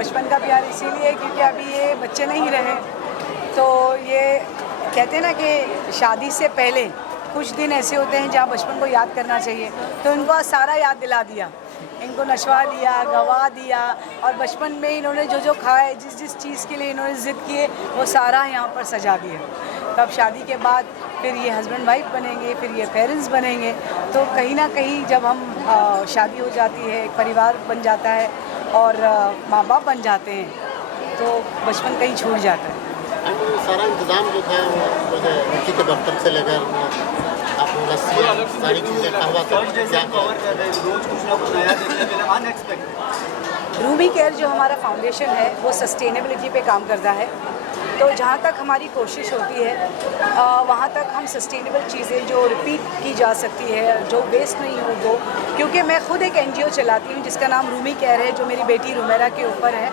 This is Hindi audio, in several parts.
बचपन का प्यार इसीलिए क्योंकि अभी ये बच्चे नहीं रहे, तो ये कहते हैं ना कि शादी से पहले कुछ दिन ऐसे होते हैं जहाँ बचपन को याद करना चाहिए, तो इनको सारा याद दिला दिया, इनको नशवा दिया, गवा दिया, और बचपन में इन्होंने जो जो खाए, जिस जिस चीज़ के लिए इन्होंने ज़िद किए, वो सारा यहाँ पर सजा दिया। तब शादी के बाद फिर ये हस्बैंड वाइफ बनेंगे, फिर ये पेरेंट्स बनेंगे, तो कहीं ना कहीं जब हम शादी हो जाती है, एक परिवार बन जाता है और माँ बाप बन जाते हैं, तो बचपन कहीं छूट जाता है। सारा इंतज़ाम जो था वो मिट्टी के बर्तन से लेकर आपको लस्सी सारी चीज़ें कहवा रूमी केयर जो हमारा फाउंडेशन है वो सस्टेनेबिलिटी पे काम करता है, तो जहाँ तक हमारी कोशिश होती है वहाँ तक हम सस्टेनेबल चीज़ें जो रिपीट की जा सकती है, जो वेस्ट नहीं हो वो, क्योंकि मैं खुद एक NGO चलाती हूँ जिसका नाम रूमी केयर है, जो मेरी बेटी रुमेरा के ऊपर है।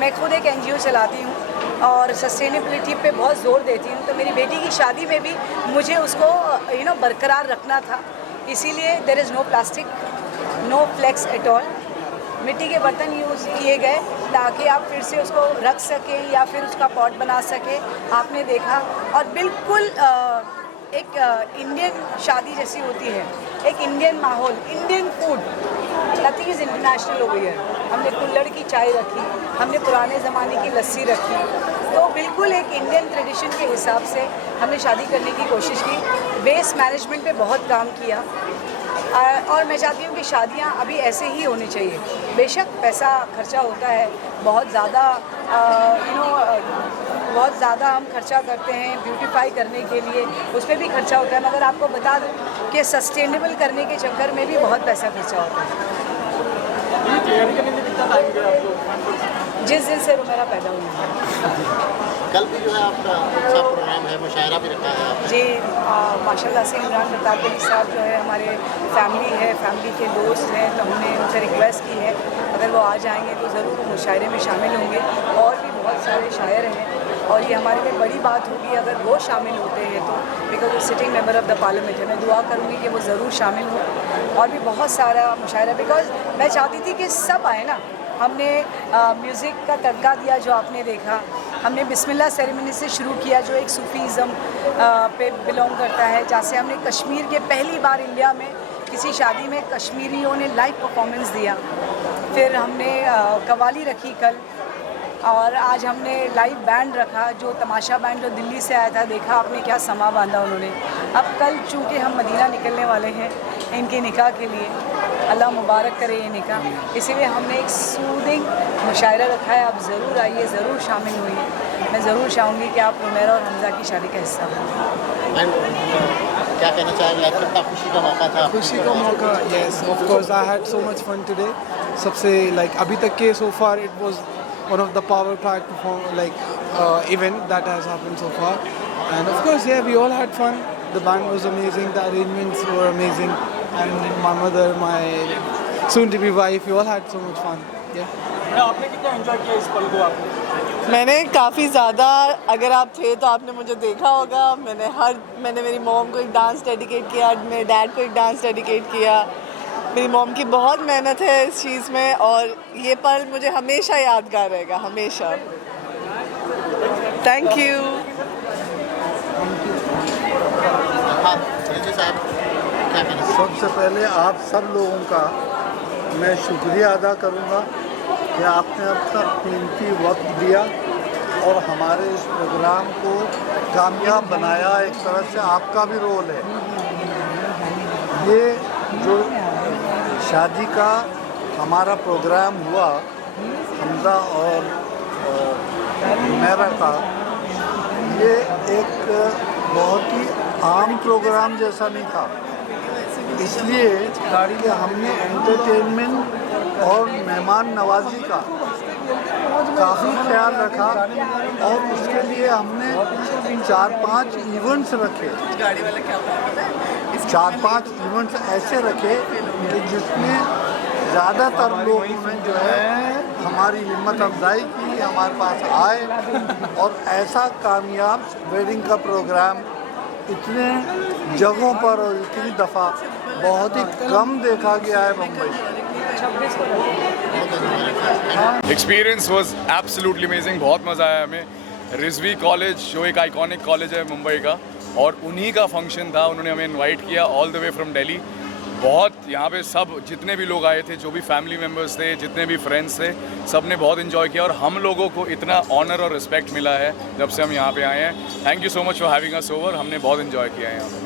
मैं खुद एक NGO चलाती हूँ और सस्टेनेबिलिटी पे बहुत ज़ोर देती हूँ, तो मेरी बेटी की शादी में भी मुझे उसको बरकरार रखना था, इसीलिए there is no plastic, no flex at all. मिट्टी के बर्तन यूज़ किए गए ताकि आप फिर से उसको रख सकें या फिर उसका पॉट बना सकें, आपने देखा। और बिल्कुल एक इंडियन शादी जैसी होती है, एक इंडियन माहौल, Indian food, nothing is international over here. हमने कुल्हड़ की चाय रखी, हमने पुराने ज़माने की लस्सी रखी, तो बिल्कुल एक इंडियन ट्रेडिशन के हिसाब से हमने शादी करने की कोशिश की। वेस्ट मैनेजमेंट पे बहुत काम किया, और मैं चाहती हूँ कि शादियाँ अभी ऐसे ही होनी चाहिए। बेशक पैसा खर्चा होता है, बहुत ज़्यादा बहुत ज़्यादा हम खर्चा करते हैं ब्यूटीफाई करने के लिए, उस पर भी खर्चा होता है, मगर आपको बता दूँ कि सस्टेनेबल करने के चक्कर में भी बहुत पैसा खर्चा होता है। जिस दिन से मेरा पैदा हुआ कल भी जो है आपका अच्छा प्रोग्राम है, मुशायरा भी रखा है जी। माशाल्लाह से इमरान प्रताप अली साहब जो है हमारे फैमिली के दोस्त हैं, तो हमने उनसे रिक्वेस्ट की है अगर वो आ जाएंगे तो ज़रूर मुशायरे में शामिल होंगे। और भी बहुत सारे शायर हैं और ये हमारे लिए बड़ी बात होगी अगर वो शामिल होते हैं तो, बिकॉज वो sitting member of the parliament है। मैं दुआ करूँगी कि वो ज़रूर शामिल हो। और भी बहुत सारा मुशायरा, बिकॉज मैं चाहती थी कि सब आए ना। हमने म्यूज़िक का तड़का दिया जो आपने देखा, हमने बिस्मिल्लाह सेरेमनी से शुरू किया जो एक सूफ़ीज़म पे बिलोंग करता है, जैसे हमने कश्मीर के पहली बार इंडिया में किसी शादी में कश्मीरियों ने लाइव परफॉर्मेंस दिया। फिर हमने कवाली रखी कल, और आज हमने लाइव बैंड रखा जो तमाशा बैंड जो दिल्ली से आया था। देखा आपने क्या समा बांधा उन्होंने। अब कल चूँकि हम मदीना निकलने वाले हैं इनके निकाह के लिए, अल्लाह मुबारक करे ये निकाह, इसीलिए हमने एक सूदिंग मुशायरा रखा है। आप ज़रूर आइए, ज़रूर शामिल होइए। मैं ज़रूर चाहूँगी कि आप रुमेरा और हमज़ा की शादी का हिस्सा बनें। क्या कहना चाहेंगे? कितना खुशी का मौका था? खुशी का मौका, yes of course I had so much fun today. सबसे लाइक अभी तक के so far it was one of the power packed event that has happened so far, and of course yeah, we all had fun. The band was amazing, the arrangements were amazing, and my mother, my soon to be wife, we all had so much fun. Yeah. आपने कितना एंजॉय किया इस पल को? आपने? मैंने काफ़ी ज़्यादा, अगर आप थे तो आपने मुझे देखा होगा। मैंने मेरी मॉम को एक डांस डेडिकेट किया, मेरे डैड को एक डांस डेडिकेट किया। मेरी मॉम की बहुत मेहनत है इस चीज़ में, और ये पल मुझे हमेशा यादगार रहेगा, हमेशा। Thank you. सबसे पहले आप सब लोगों का मैं शुक्रिया अदा करूंगा कि आपने अब तक कीमती वक्त दिया और हमारे इस प्रोग्राम को कामयाब बनाया। एक तरह से आपका भी रोल है। ये जो शादी का हमारा प्रोग्राम हुआ हमजा और मेरा का, ये एक बहुत ही आम प्रोग्राम जैसा नहीं था, इसलिए कि हमने एंटरटेनमेंट और मेहमान नवाजी का काफ़ी ख्याल रखा और उसके लिए हमने 4-5 इवेंट्स रखे। 4-5 इवेंट्स ऐसे रखे कि जिसमें ज़्यादातर लोगों ने जो है हमारी हिम्मत अफजाई की, हमारे पास आए और ऐसा कामयाब वेडिंग का प्रोग्राम इतने जगहों पर और इतनी दफ़ा बहुत ही कम देखा गया है मुंबई में। एक्सपीरियंस वॉज एब्सोल्युटली अमेजिंग, बहुत मज़ा आया हमें। रिजवी कॉलेज जो एक आइकॉनिक कॉलेज है मुंबई का, और उन्हीं का फंक्शन था, उन्होंने हमें इनवाइट किया all the way from Delhi. बहुत यहाँ पे सब जितने भी लोग आए थे, जो भी फैमिली मेम्बर्स थे, जितने भी फ्रेंड्स थे, सब ने बहुत इन्जॉय किया और हम लोगों को इतना ऑनर और रिस्पेक्ट मिला है जब से हम यहाँ पे आए हैं। Thank you so much for having us over, हमने बहुत इन्जॉय किया है यहाँ पे।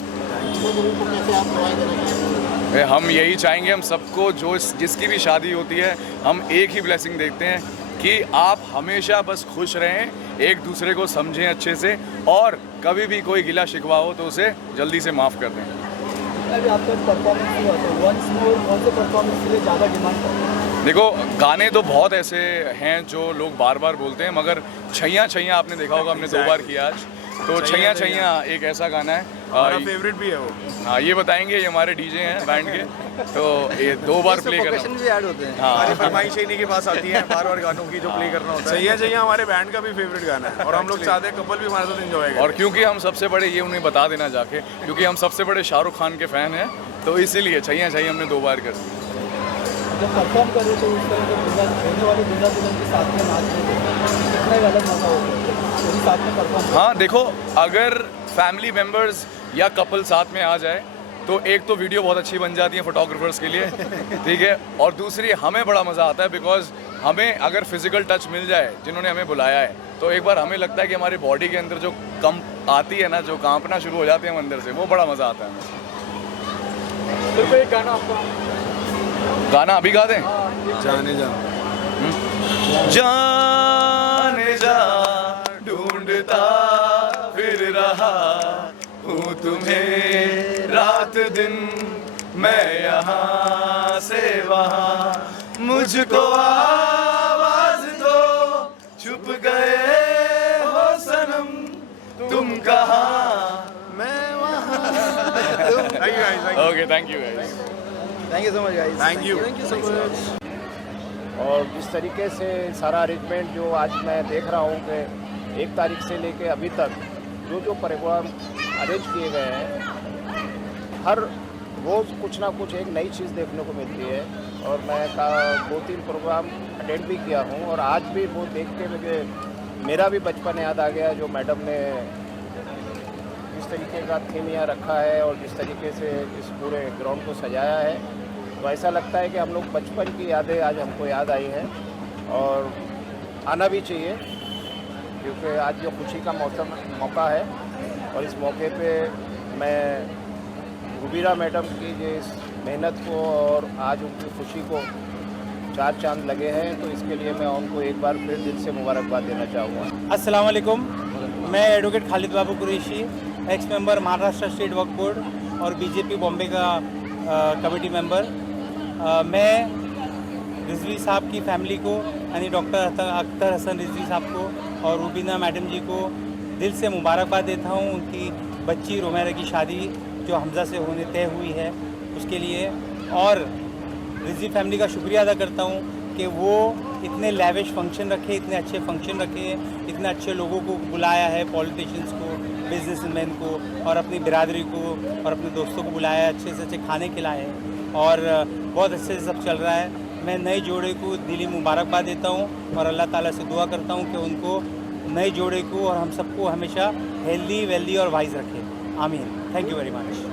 हम यही चाहेंगे, हम सबको जो जिसकी भी शादी होती है, हम एक ही ब्लेसिंग देखते हैं कि आप हमेशा बस खुश रहें, एक दूसरे को समझें अच्छे से, और कभी भी कोई गिला शिकवा हो तो उसे जल्दी से माफ़ कर दें। अभी आपका परफॉर्मेंस हुआ तो वंस मोर कौन से परफॉर्मेंस के लिए ज़्यादा डिमांड है? देखो, गाने तो बहुत ऐसे हैं जो लोग बार बार बोलते हैं, मगर छैया छैया आपने देखा होगा, हमने 2 बार किया आज। तो छैया छैया एक ऐसा गाना है, हमारा फेवरेट भी है वो। हाँ, ये बताएंगे, ये हमारे डीजे हैं बैंड के, तो ये 2 बार प्ले करना। भी ऐड होते हैं। हमारी फरमाइश इन्हीं के पास आती है बार बार गानों की जो प्ले करना होता है। सही है, हमारे बैंड का भी फेवरेट गाना है और हम लोग चाहते हैं कपल भी हमारे साथ एंजॉय करें। और क्योंकि हम सबसे बड़े, ये उन्हें बता देना जाके, क्योंकि हम सबसे बड़े शाहरुख खान के फ़ैन हैं, तो इसीलिए छैया छैया हमने 2 बार कर दी। जब परफॉर्म करें तो उस तरह के होने वाले दूल्हा दुल्हन के साथ में नाच रहे कितना ही अलग मजा होता है साथ में परफॉर्म। हाँ, देखो, अगर फैमिली मेम्बर्स या कपल साथ में आ जाए तो एक तो वीडियो बहुत अच्छी बन जाती है फोटोग्राफर्स के लिए, ठीक है, और दूसरी हमें बड़ा मज़ा आता है, बिकॉज हमें अगर फिजिकल टच मिल जाए जिन्होंने हमें बुलाया है, तो एक बार हमें लगता है कि हमारी बॉडी के अंदर जो कंप आती है ना, जो कांपना शुरू हो जाते हैं हम अंदर से, वो बड़ा मज़ा आता है। सिर्फ एक गाना आपका, गाना अभी गा दें? जाने जा जाने जा ढूंढता फिर रहा हूँ तुम्हें रात दिन, मैं यहाँ से वहाँ, मुझको आवाज दो, छुप गए हो सनम, तुम कहाँ मैं वहाँ। Okay, thank you guys. Thank you so much guys. Thank you. और जिस तरीके से सारा अरेंजमेंट जो आज मैं देख रहा हूँ कि 1 तारीख से लेके अभी तक जो प्रोग्राम अरेंज किए गए हैं, हर रोज़ कुछ ना कुछ एक नई चीज़ देखने को मिलती है। और मैं 2-3 प्रोग्राम अटेंड भी किया हूँ और आज भी वो देख के मुझे मेरा भी बचपन याद आ गया, जो मैडम ने जिस तरीके का थीम यहाँ रखा है और जिस तरीके से इस पूरे ग्राउंड को सजाया है, तो ऐसा लगता है कि हम लोग बचपन की यादें आज हमको याद आई हैं और आना भी चाहिए, क्योंकि आज जो खुशी का मौका है। और इस मौके पे मैं रुबीरा मैडम की जिस मेहनत को और आज उनकी खुशी को 4 चांद लगे हैं, तो इसके लिए मैं उनको एक बार फिर दिल से मुबारकबाद देना चाहूँगा। अस्सलाम वालेकुम, मैं advocate Khalid Babu Qureshi, ex member Maharashtra state Waqf board और बीजेपी बॉम्बे का कमेटी मेंबर। मैं रिजवी साहब की फैमिली को, यानी डॉक्टर अख्तर हसन रिजवी साहब को और रुबीना मैडम जी को दिल से मुबारकबाद देता हूँ। उनकी बच्ची रोमेरा की शादी जो हमजा से होने तय हुई है उसके लिए, और रिजवी फैमिली का शुक्रिया अदा करता हूँ कि वो इतने लैविश फंक्शन रखे, इतने अच्छे फंक्शन रखे, इतने अच्छे लोगों को बुलाया है, पॉलिटिशियंस को, बिजनेसमैन को और अपनी बिरादरी को और अपने दोस्तों को बुलाया है, अच्छे से अच्छे खाने खिलाए हैं और बहुत अच्छे से सब चल रहा है। मैं नए जोड़े को दिली मुबारकबाद देता हूँ और अल्लाह ताला से दुआ करता हूँ कि उनको नए जोड़े को और हम सबको हमेशा हेल्दी, वेल्दी और वाइज रखे। आमीन। Thank you very much.